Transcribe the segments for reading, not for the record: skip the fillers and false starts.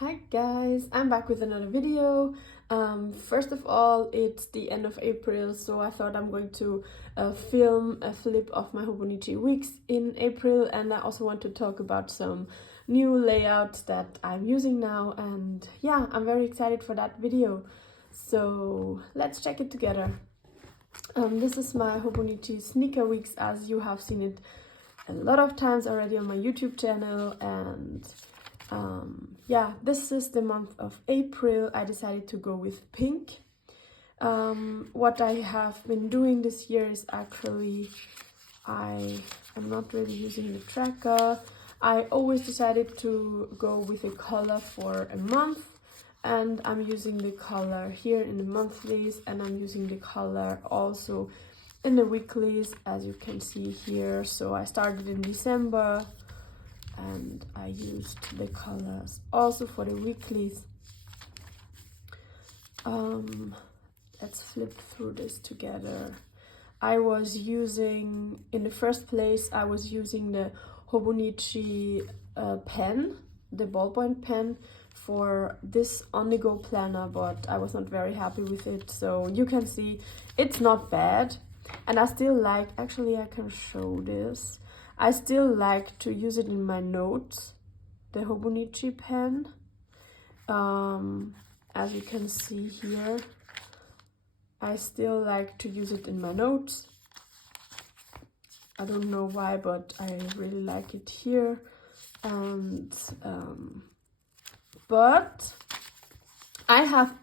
Hi guys, I'm back with another video. First of all, it's the end of April, so I thought I'm going to film a flip of my Hobonichi weeks in April, and I also want to talk about some new layouts that I'm using now, and yeah, I'm very excited for that video. So let's check it together. This is my Hobonichi sneaker weeks, as you have seen it a lot of times already on my YouTube channel, and yeah, this is the month of April. I decided to go with pink. What I have been doing this year is actually, I am not really using the tracker. I always decided to go with a color for a month, and I'm using the color here in the monthlies, and I'm using the color also in the weeklies, as you can see here. So I started in December, and I used the colors also for the weeklies. Let's flip through this together. I was using, in the first place, I was using the Hobonichi pen, the ballpoint pen, for this on-the-go planner, but I was not very happy with it. So you can see it's not bad, and I still like, actually I can show this. I still like to use it in my notes, the Hobonichi pen. As you can see here, I still like to use it in my notes. I don't know why, but I really like it here. And but I have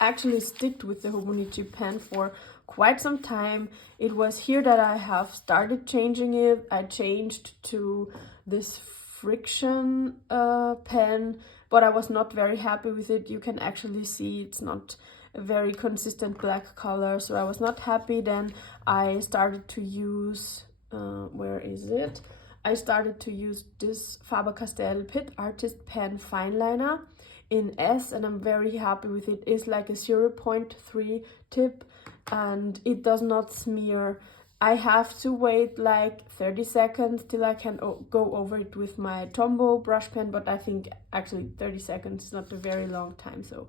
actually sticked with the Hobonichi pen for quite some time. It was here that I have started changing it. I changed to this friction pen, but I was not very happy with it. You can actually see it's not a very consistent black color, so I was not happy. Then I started to use, where is it? I started to use this Faber Castell Pit Artist Pen Fineliner in S, and I'm very happy with it. It's like a 0.3 tip, and it does not smear. I have to wait like 30 seconds till I can go over it with my Tombow Brushpen, but I think actually 30 seconds is not a very long time, so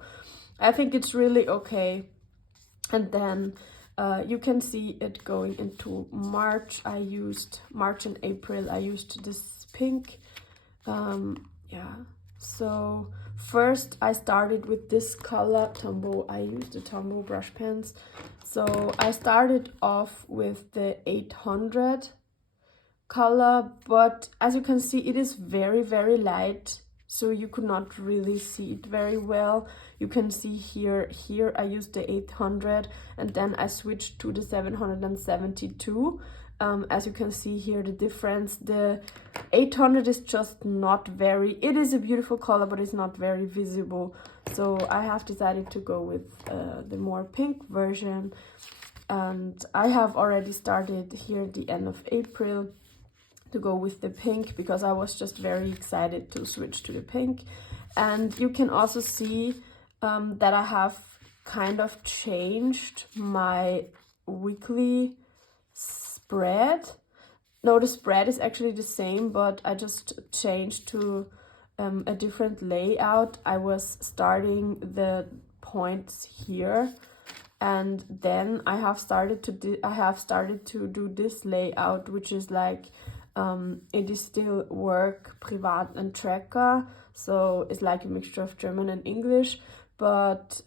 I think it's really okay. And then you can see it going into March. March and April, I used this pink. Yeah, so first I started with this color, Tombow. I used the Tombow Brushpens. So I started off with the 800 color, but as you can see, it is very, very light, so you could not really see it very well. You can see here I used the 800, and then I switched to the 772. As you can see here, the difference, the 800 is just not very, it is a beautiful color, but it's not very visible. So I have decided to go with the more pink version, and I have already started here at the end of April to go with the pink, because I was just very excited to switch to the pink. And you can also see that I have kind of changed my weekly spread. No, the spread is actually the same, but I just changed to a different layout. I was starting the points here, and then I have started to do this layout, which is like it is still work, privat, and tracker, so it's like a mixture of German and English. But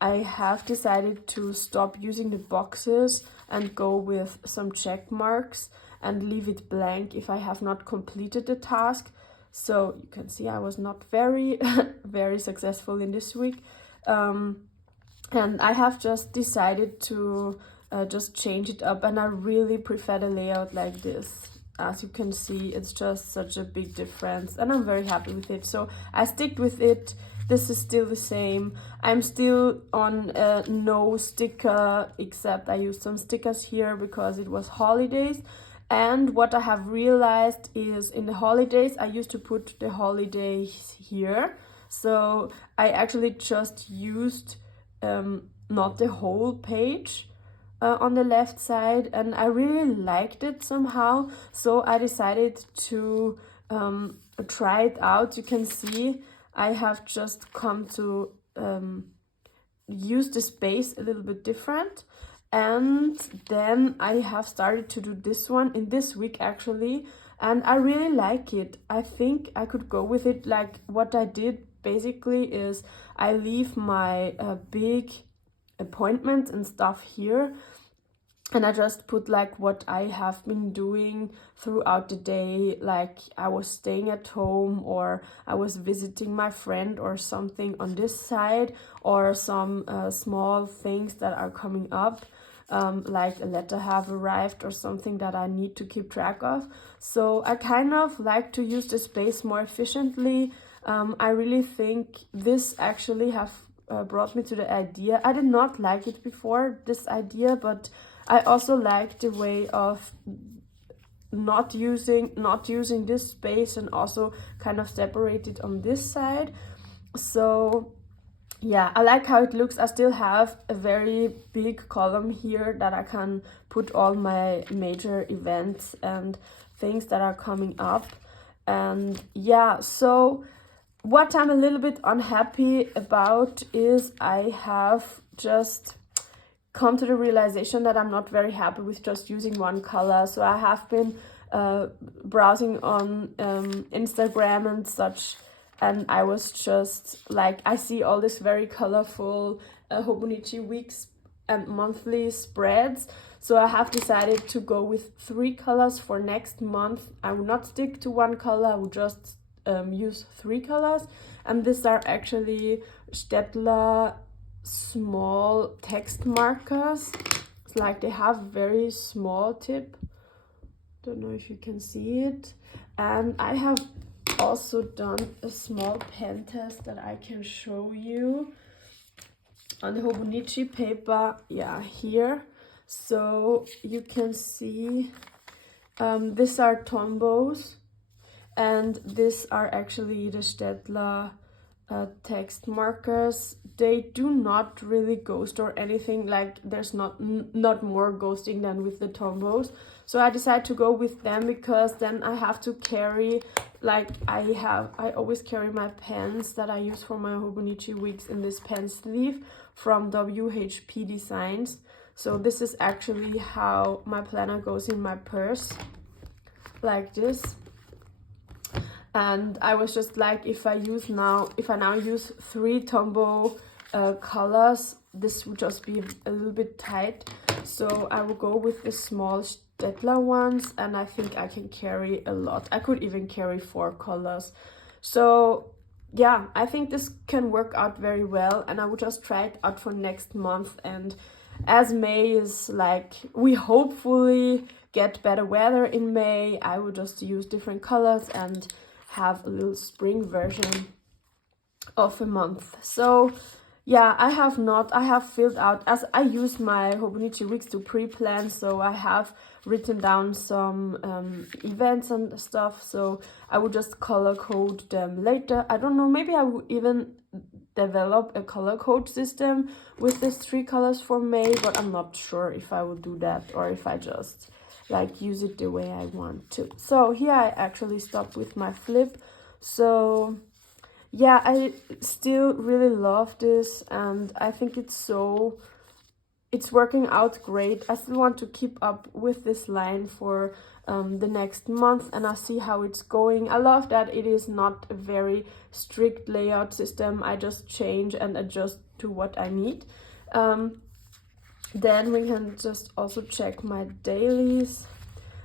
I have decided to stop using the boxes and go with some check marks and leave it blank if I have not completed the task. So you can see I was not very very successful in this week, and I have just decided to just change it up, and I really prefer the layout like this. As you can see, it's just such a big difference, and I'm very happy with it, so I stick with it. This is still the same. I'm still on no sticker, except I used some stickers here because it was holidays. And what I have realized is, in the holidays, I used to put the holidays here, so I actually just used not the whole page on the left side, and I really liked it somehow, so I decided to try it out. You can see I have just come to use the space a little bit different. And then I have started to do this one in this week actually, and I really like it. I think I could go with it. Like what I did basically is I leave my big appointments and stuff here, and I just put like what I have been doing throughout the day, like I was staying at home or I was visiting my friend or something on this side, or some small things that are coming up, like a letter have arrived or something that I need to keep track of. So I kind of like to use the space more efficiently. I really think this actually have brought me to the idea. I did not like it before, this idea, but I also like the way of not using this space and also kind of separate it on this side. So yeah, I like how it looks. I still have a very big column here that I can put all my major events and things that are coming up. And yeah, so what I'm a little bit unhappy about is I have just come to the realization that I'm not very happy with just using one color. So I have been browsing on Instagram and such, and I was just like, I see all this very colorful Hobonichi weeks and monthly spreads. So I have decided to go with 3 colors for next month. I will not stick to one color, I will just use 3 colors. And these are actually Staedtler small text markers. It's like they have very small tip. Don't know if you can see it. And I have also done a small pen test that I can show you on the Hobonichi paper. Yeah, here. So you can see these are Tombows, and these are actually the Staedtler text markers. They do not really ghost or anything, like there's not more ghosting than with the Tombows. So I decided to go with them because then I have to carry, like I always carry my pens that I use for my Hobonichi weeks in this pen sleeve from JosephineBowDesigns. So this is actually how my planner goes in my purse, like this. And I was just like, if I now use 3 Tombow colors, this would just be a little bit tight. So I will go with the small Staedtler ones, and I think I can carry a lot. I could even carry 4 colors. So yeah, I think this can work out very well, and I will just try it out for next month. And as May is like, we hopefully get better weather in May, I will just use different colors and have a little spring version of a month. So yeah, I have filled out, as I use my Hobonichi weeks to pre-plan, so I have written down some events and stuff, so I will just color code them later. I don't know, maybe I will even develop a color code system with these 3 colors for May, but I'm not sure if I will do that or if I just like use it the way I want to. So here I actually stopped with my flip. So yeah, I still really love this, and I think it's working out great. I still want to keep up with this line for the next month, and I'll see how it's going. I love that it is not a very strict layout system. I just change and adjust to what I need. Then we can just also check my dailies.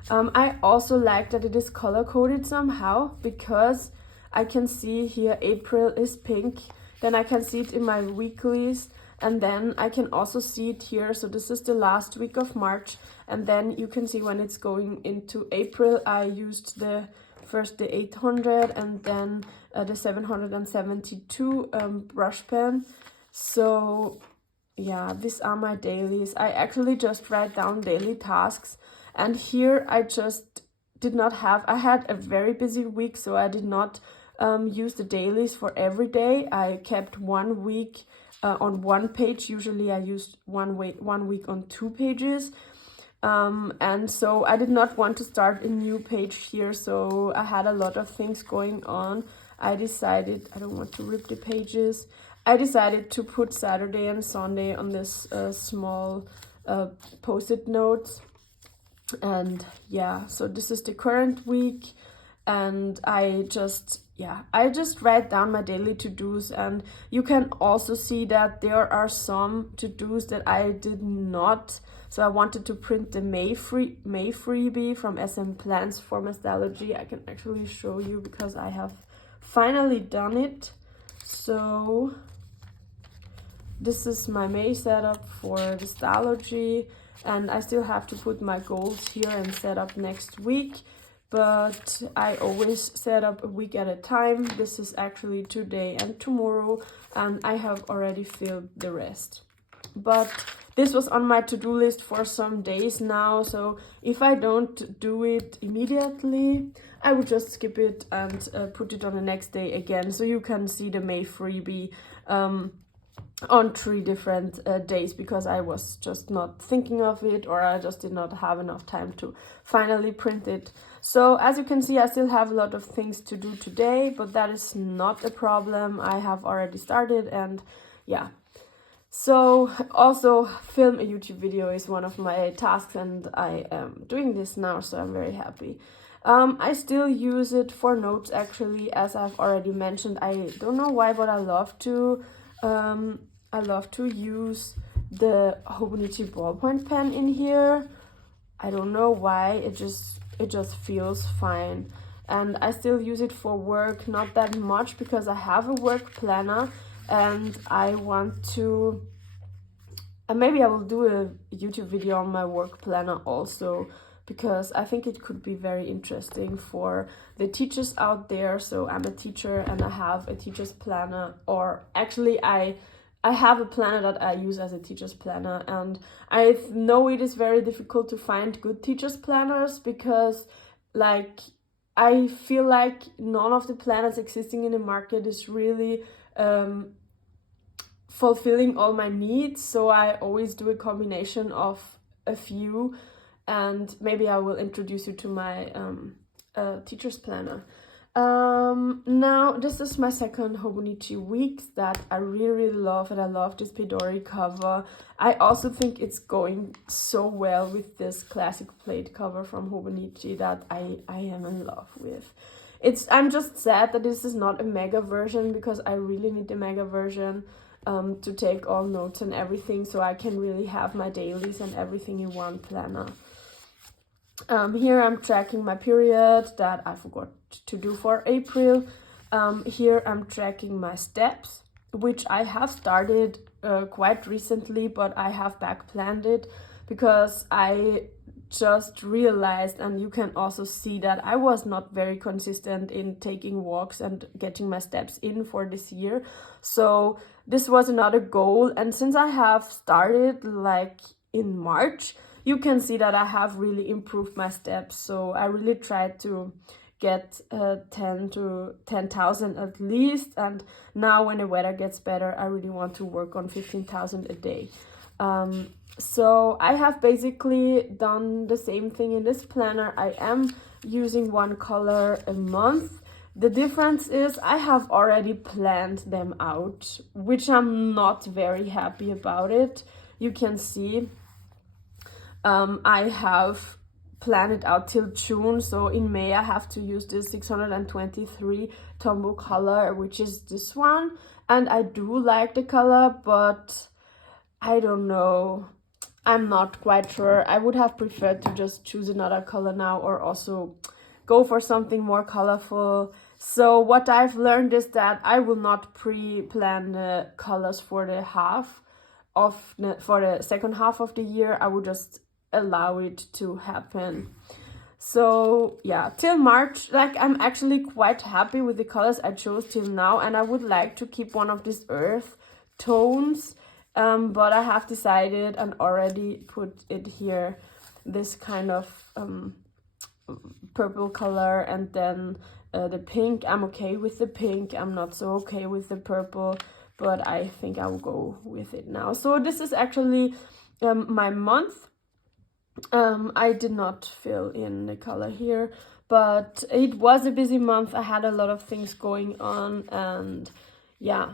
I also like that it is color coded somehow, because I can see here April is pink, then I can see it in my weeklies, and then I can also see it here. So this is the last week of March, and then you can see when it's going into April. I used first the 800 and then the 772 brush pen. So yeah, these are my dailies. I actually just write down daily tasks, and here I just did not have, I had a very busy week, so I did not use the dailies for every day. I kept 1 week on 1 page. Usually I used 1 week on 2 pages. And so I did not want to start a new page here, so I had a lot of things going on. I decided, I don't want to rip the pages, I decided to put Saturday and Sunday on this small post-it notes. And yeah, so this is the current week, and I just write down my daily to-dos. And you can also see that there are some to-dos that I did not. So I wanted to print the May freebie from SM Plans for Mastology. I can actually show you because I have finally done it. So this is my May setup for the Mastology, and I still have to put my goals here and set up next week, but I always set up a week at a time. This is actually today and tomorrow, and I have already filled the rest. But this was on my to-do list for some days now, so if I don't do it immediately, I would just skip it and put it on the next day again, so you can see the May freebie on 3 different days, because I was just not thinking of it, or I just did not have enough time to finally print it. So as you can see, I still have a lot of things to do today, but that is not a problem. I have already started, and yeah. So also film a YouTube video is one of my tasks, and I am doing this now, so I'm very happy. I still use it for notes, actually, as I've already mentioned. I don't know why, but I love to use the Hobonichi ballpoint pen in here. I don't know why, it just feels fine. And I still use it for work, not that much, because I have a work planner, and I want to, and maybe I will do a YouTube video on my work planner also, because I think it could be very interesting for the teachers out there. So I'm a teacher and I have a teacher's planner, or actually I have a planner that I use as a teacher's planner, and I know it is very difficult to find good teacher's planners, because like I feel like none of the planners existing in the market is really fulfilling all my needs. So I always do a combination of a few, and maybe I will introduce you to my teacher's planner. Now this is my second Hobonichi week that I really love, and I love this Pedori cover. I also think it's going so well with this classic plate cover from Hobonichi that I am in love with. I'm just sad that this is not a mega version, because I really need the mega version to take all notes and everything, so I can really have my dailies and everything in one planner. Here I'm tracking my period that I forgot to do for April. Here I'm tracking my steps, which I have started quite recently, but I have back planned it because I just realized, and you can also see that I was not very consistent in taking walks and getting my steps in for this year. So this was another goal, and since I have started like in March, you can see that I have really improved my steps. So I really tried to get 10,000 at least, and now when the weather gets better, I really want to work on 15,000 a day. So I have basically done the same thing in this planner. I am using one color a month. The difference is I have already planned them out, which I'm not very happy about it. You can see I have planned it out till June, so in May I have to use this 623 Tombow color, which is this one, and I do like the color, but I don't know, I'm not quite sure. I would have preferred to just choose another color now, or also go for something more colorful. So what I've learned is that I will not pre-plan the colors for the second half of the year. I will just allow it to happen. So yeah, till March, like I'm actually quite happy with the colors I chose till now, and I would like to keep one of these earth tones, but I have decided and already put it here, this kind of purple color, and then the pink. I'm okay with the pink, I'm not so okay with the purple, but I think I will go with it now. So this is actually my month. I did not fill in the color here, but it was a busy month. I had a lot of things going on, and yeah.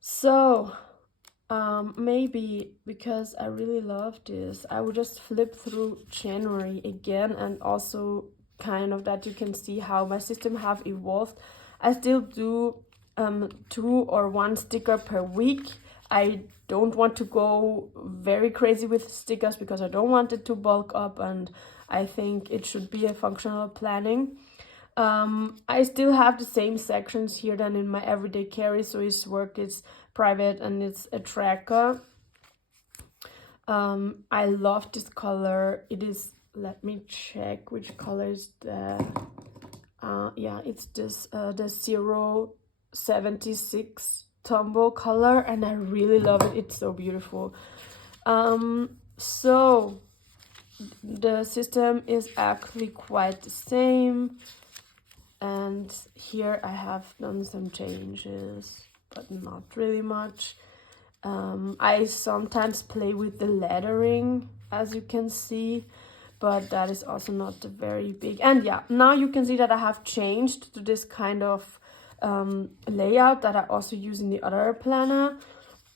So maybe because I really love this, I will just flip through January again, and also kind of that you can see how my system have evolved. I still do 2 or 1 sticker per week. I don't want to go very crazy with stickers because I don't want it to bulk up, and I think it should be a functional planning. I still have the same sections here than in my everyday carry, so his work is private and it's a tracker. I love this color. It is, let me check which color is that. Yeah, it's this the 076 Tombow color, and I really love it. It's so beautiful. So the system is actually quite the same, and here I have done some changes, but not really much. I sometimes play with the lettering, as you can see, but that is also not very big. And yeah, now you can see that I have changed to this kind of layout that I also use in the other planner,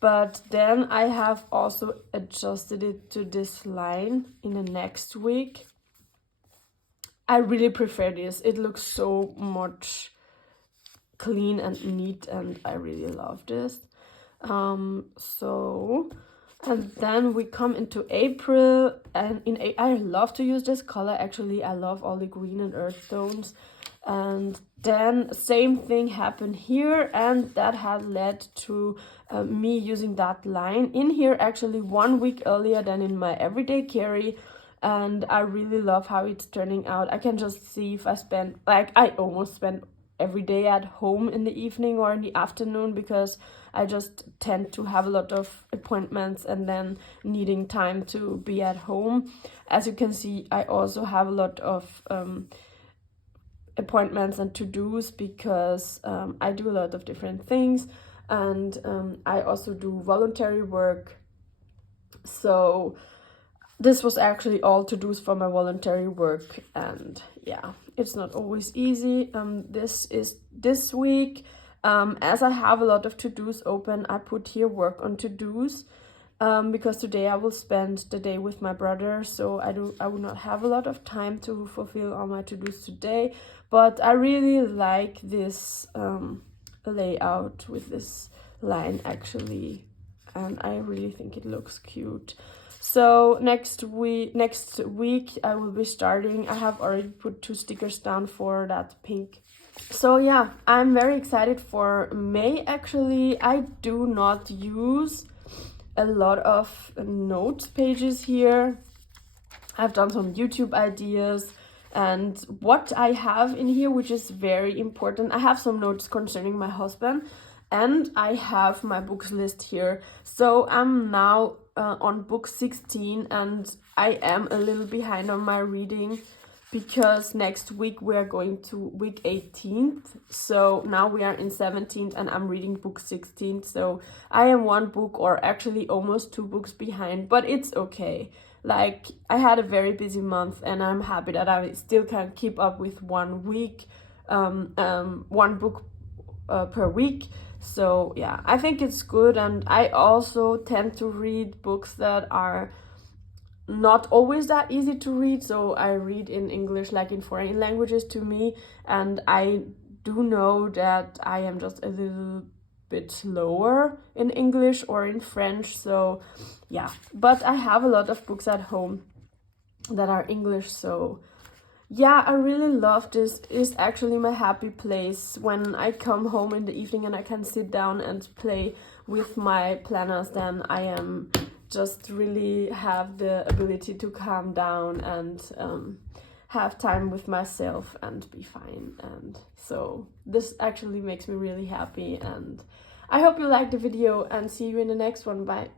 but then I have also adjusted it to this line in the next week. I really prefer this. It looks so much clean and neat, and I really love this. And then we come into April, and I love to use this color. Actually, I love all the green and earth tones. And then same thing happened here, and that had led to me using that line in here actually 1 week earlier than in my everyday carry. And I really love how it's turning out. I can just see if I spend, like, I almost spend every day at home in the evening or in the afternoon, because I just tend to have a lot of appointments and then needing time to be at home. As you can see, I also have a lot of appointments and to-dos, because I do a lot of different things, and I also do voluntary work. So this was actually all to-dos for my voluntary work, and yeah, it's not always easy. This is this week. As I have a lot of to-dos open, I put here work on to-dos, because today I will spend the day with my brother, so I will not have a lot of time to fulfill all my to-dos today. But I really like this layout with this line actually, and I really think it looks cute. So next week I will be starting. I have already put 2 stickers down for that pink. So yeah, I'm very excited for May. Actually, I do not use a lot of notes pages here. I've done some YouTube ideas, and what I have in here, which is very important, I have some notes concerning my husband, and I have my books list here. So I'm now on book 16, and I am a little behind on my reading, because next week we are going to week 18th. So now we are in 17th, and I'm reading book 16. So I am 1 book, or actually almost 2 books behind, but it's okay. Like, I had a very busy month, and I'm happy that I still can keep up with 1 week, 1 book per week. So yeah, I think it's good. And I also tend to read books that are not always that easy to read. So I read in English, like in foreign languages to me, and I do know that I am just a little bit slower in English or in French. So yeah, but I have a lot of books at home that are English. So yeah, I really love this. It's actually my happy place when I come home in the evening and I can sit down and play with my planners. Then I am just really have the ability to calm down and have time with myself and be fine. And so this actually makes me really happy, and I hope you liked the video, and see you in the next one. Bye.